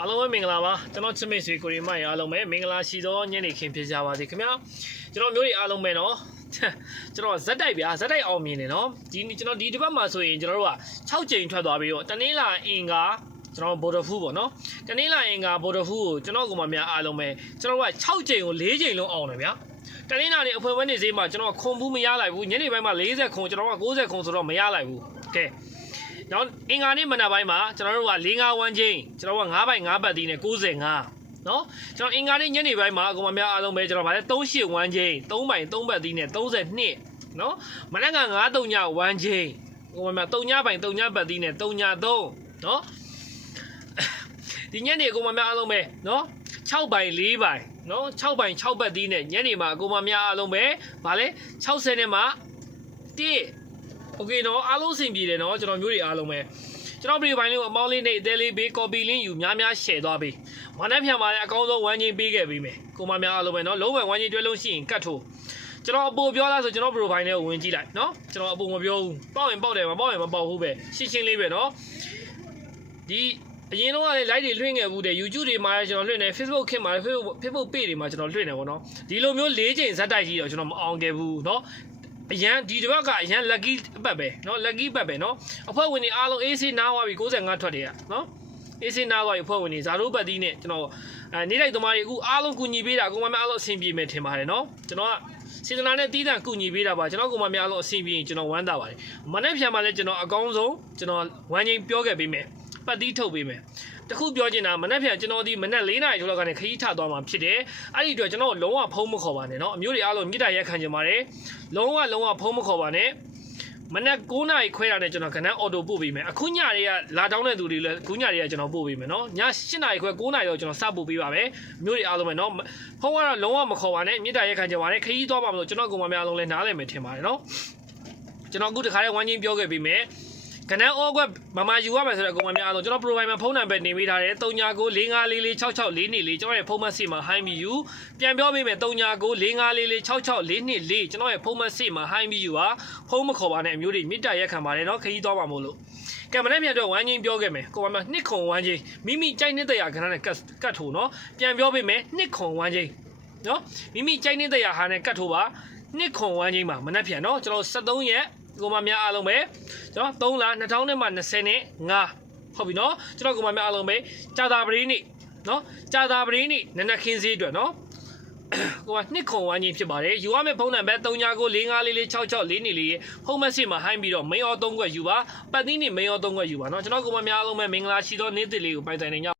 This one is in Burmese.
အားလုံးပဲမင်္ဂလာပါကျွန်တော်ချစ်မိတ်ဆွေကိုရီမရအားလုံးပဲမင်္ဂလာရှိသောညနေခင်းဖြစ်ကြပါစေခင်ဗျာကျွန်တော်မျိုးတွေအားလုံးပဲเนาะကျွန်တော်ဇက်တိုက်ဗျာဇက်တိုက်အောင်မြင်နေเนาะကျွန်တော်ဒီတစ်ပတ်မှာဆိုရင်ကျွန်တော်တို့က6ကြိမ်ထွက်သွားပြီးတော့တနင်္လာအင်္ဂါကျွန်တော်ဘော်ဒဖူးပေါ့เนาะတနင်္လာအင်္ဂါဘော်ဒဖူးကိုကျွန်တော်ကမှများအားလုံးပဲကျွန်တော်က6ကြိမ်ကို4ကြိမ်လုံးအောင်တယ်ဗျာတနင်္လာနေ့အဖွင့်ပွဲနေ့ဈေးမှာကျွန်တော်ခွန်ဘူးမရလိုက်ဘူးညနေပိုင်းမှာ40ခွန်ကျွန်တော်က90ခွန်ဆိုတော့မရလိုက်ဘူးကဲနောက်အင်္ဂါနေ့မနက်ပိုင်းမှာကျွန်တော်တို့က4-5 1ချင်းကျွန်တော်က9ပိုင်9ပတ်သီးနဲ့95เนาะကျွန်တော်အင်္ဂါနေ့ညနေပိုင်းမှာအကောင်မများအားလုံးပဲကျွန်တော်ဗါလဲ38 1ချင်း3ပိုင်3ပတ်သီးနဲ့32เนาะမနက်က9 3ည1ချင်းအကောင်မများ3ညပိုင်3ညပတ်သီးနဲ့3ည3เนาะဒီညနေအကောင်မများအားလုံးပဲเนาะ6ပိုင်4ပိုင်เนาะ6ပိုင်6ပတ်သီးနဲ့ညနေမှာအကောင်မများအားလုံးပဲဗါလဲ60နဲ့မှ1โอเคเนาะအားလုံးစင်ပြေတယ်เนาะကျွန်တော်မျိုးတွေအားလုံးပဲကျွန်တော်ဗီဒီယိုပိုင်းလေးကိုအမောင်းလေးနဲ့အသေးလေးပေး copy link ယူများ share သွားပေးမနက်ဖြန်မှာလည်းအကောင်းဆုံး1ချင်းပေးခဲ့ပေးမယ်ကိုမများအားလုံးပဲเนาะလုံးဝ1ချင်းတွဲလုံးရှိရင်ကတ်ထိုးကျွန်တော်အပေါ်ပြောလားဆိုကျွန်တော် profile လေးကိုဝင်ကြည့်လိုက်เนาะကျွန်တော်အပေါ်မပြောဘူးပေါက်ရင်ပေါက်တယ်မပေါက်ရင်မပေါက်ဘူးပဲရှင်းရှင်းလေးပဲเนาะဒီအရင်တော့လည်း live တွေလွှင့်ခဲ့ဘူးတဲ့ YouTube တွေမှာကျွန်တော်လွှင့်နေ Facebook ခင်မှာ Facebook page တွေမှာကျွန်တော်လွှင့်နေပေါ့เนาะဒီလိုမျိုး4ချိန်ဇက်တိုက်ကြီးတော့ကျွန်တော်မအောင်ခဲ့ဘူးเนาะအရန်ဒီတစ်ပတ်ကအရန် lucky အပတ်ပဲเนาะ lucky ပတ်ပဲเนาะအဖွဲ့ဝင်တွေအားလုံး AC နားသွားပြီ95ထွက်တယ်อ่ะเนาะ AC နားသွားပြီအဖွဲ့ဝင်တွေဇာတို့ပတ်သီးနဲ့ကျွန်တော်နေလိုက်သမားတွေအခုအားလုံးကူညီပေးတာကိုမများအားလုံးအဆင်ပြေမယ်ထင်ပါတယ်เนาะကျွန်တော်ကစေတနာနဲ့တီးတန့်ကူညီပေးတာပါကျွန်တော်ကိုမများအားလုံးအဆင်ပြေရင်ကျွန်တော်ဝမ်းသာပါတယ်မနေ့ဖြန်မှာလည်းကျွန်တော်အကောင်းဆုံးကျွန်တော်ဝမ်းချင်းပြောခဲ့ပေးမယ်ပတ်သီးထုတ်ပေးမယ်တခုပြောချင်တာမနေ့ဖြန်ကျွန်တော်ဒီမနေ့4နာရီထိုးလောက်ကနေခရီးထသွားမှာဖြစ်တယ်အဲ့ဒီအတွက်ကျွန်တော်လုံးဝဖုံးမခေါ်ပါနဲ့เนาะအမျိုးတွေအားလုံးမြစ်တာရက်ခံကြပါတယ်လုံးဝဖုံးမခေါ်ပါနဲ့မနေ့9နာရီခွဲတာနဲ့ကျွန်တော်ကနန်းအော်တိုပို့ပေးမယ်အခုညတွေကလာတောင်းတဲ့သူတွေလည်းအခုညတွေကကျွန်တော်ပို့ပေးမယ်เนาะည7နာရီခွဲ9နာရီတော့ကျွန်တော်စပို့ပေးပါမယ်မျိုးတွေအားလုံးပဲเนาะဖုံးကတော့လုံးဝမခေါ်ပါနဲ့မြစ်တာရက်ခံကြပါတယ်ခရီးသွားပါမလို့ကျွန်တော်ကောင်မများအားလုံးလည်းနားလည်မယ်ထင်ပါတယ်เนาะကျွန်တော်အခုတခါလေးဝမ်းချင်းပြောခဲ့ပေးမယ်ကနန်းအော်ကွက်မမယူရမယ်ဆိုတော့အကောင်မများအားလုံးကျွန်တော် profile မှာဖုန်းနံပါတ်နေပေးထားတယ်3994546644ကျွန်တော်ရဲ့ဖုန်းမစစ်မှာ high me you ပြန်ပြောပေးမယ်3994546644ကျွန်တော်ရဲ့ဖုန်းမစစ်မှာ high me you ပါဖုန်းမခေါ်ပါနဲ့အမျိုးတွေမြစ်တာရက်ခံပါတယ်เนาะခရီးသွားပါမို့လို့ကဲမနေ့ပြန်တော့ဝမ်းချင်းပြောခဲ့မယ်ကိုမများနှစ်ခုံဝမ်းချင်းမိမိကြိုက်နေတဲ့ရာခဏနဲ့ကတ်ထိုးเนาะပြန်ပြောပေးမယ်နှစ်ခုံဝမ်းချင်းเนาะမိမိကြိုက်နေတဲ့ရာဟာနဲ့ကတ်ထိုးပါနှစ်ခုံဝမ်းချင်းပါမနေ့ပြန်เนาะကျွန်တော်73ရက်ကိုမများအားလုံးပဲကျွန်တော်3လ2025ဟုတ်ပြီเนาะကျွန်တော်ကိုမများအားလုံးပဲကြာတာပရင်းနေ့เนาะကြာတာပရင်းနေ့နနခင်းစည်းအတွက်เนาะကိုကနှစ်ခုံဝမ်းချင်းဖြစ်ပါတယ်ယူရမယ့်ဖုန်းနံပါတ်3994546644ရဲ့ဖုန်းမက်ဆေ့မှာဟိုင်းပြီးတော့ main အော်3ခွက်ယူပါပတ်သီးနေ့ main အော်3ခွက်ယူပါเนาะကျွန်တော်ကိုမများအားလုံးပဲမင်္ဂလာရှိသောနေ့သစ်လေးကိုပိုင်ဆိုင်နေကြ